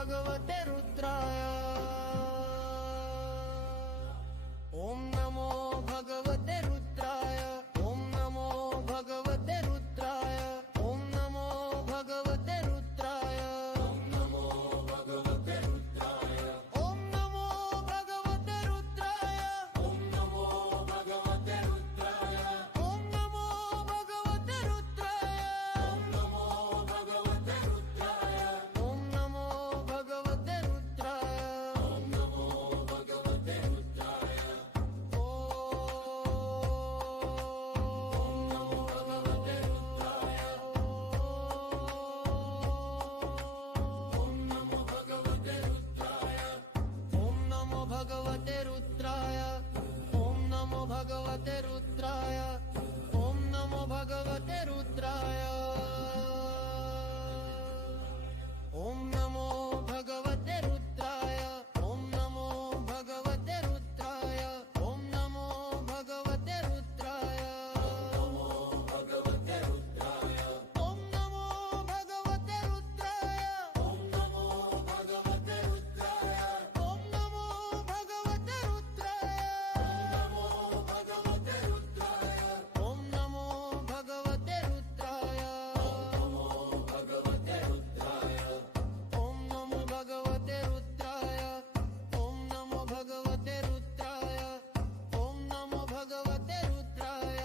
भगवते रुद्राय ओम नमो भगवते रुद्राय ओम नमो भगवते रुद्राय ओम नमो भगवते रुद्राय ओम नमो भगवते रुद्राय ओम नमो भगवते रुद्राय ओम नमो भगवते रुद्राय ओम नमो भगवते रुद्राय ओम नमो भगवते रुद्राय ओम नमो भगवते रुद्राय ओम नमो भगवते रुद्राय ओम नमो भगवते रुद्राय ओम नमो भगवते रुद्राय ओम नमो भगवते रुद्राय ओम नमो भगवते रुद्राय ओम नमो भगवते रुद्राय ओम नमो भगवते रुद्राय भगवते रुद्राय ओम नमो भगवते रुद्राय ओम नमो भगवते रुद्राय ओम नमो भगवते रुद्राय नमो भगवते रुद्राय ओम नमो भगवते रुद्राय नमो भगवते रुद्राय ओम नमो भगवते रुद्राय ओम नमो भगवते रुद्राय ओम नमो भगवते रुद्राय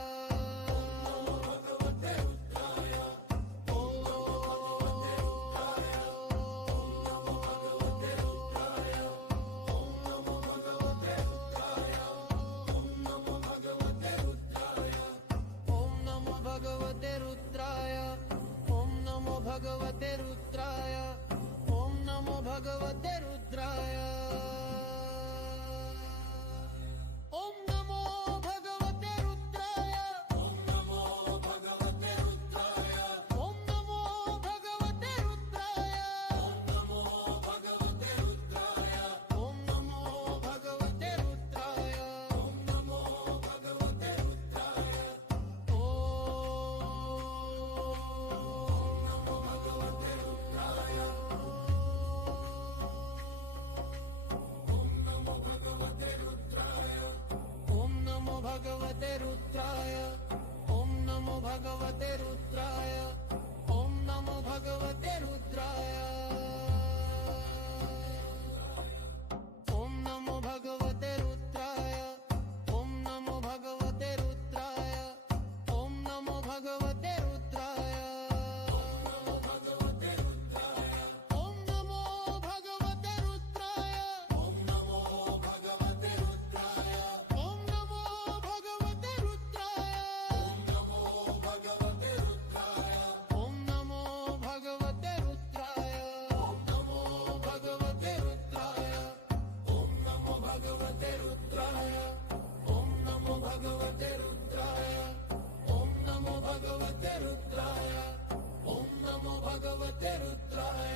भगवते रुद्राय ओम नमो भगवते रुद्राय ओम नमो भगवते रुद्राय ओम नमो भगवते रुद्राय ओम नमो भगवते रुद्राय ओम नमो भगवते रुद्राय ओम नमो भगवते रुद्राय नमो भगवते रुद्राय ओम नमो भगवते रुद्राय नमो भगवते रुद्राय ओम नमो भगवते रुद्राय ओम नमो भगवते रुद्राय ओम नमो भगवते रुद्राय ओम नमो भगवते रुद्राय ओम नमो भगवते रुद्राय ओम नमो भगवते रुद्राय ओम नमो भगवते रुद्राय ओम नमो भगवते रुद्राय ओम नमो भगवते रुद्राय नमो भगवते रुद्राय ओम नमो भगवते रुद्राय ओम नमो भगवते रुद्राय ओम नमो भगवते रुद्राय ओम नमो भगवते रुद्राय ओम नमो भगवते रुद्राय ओम नमो भगवते रुद्राय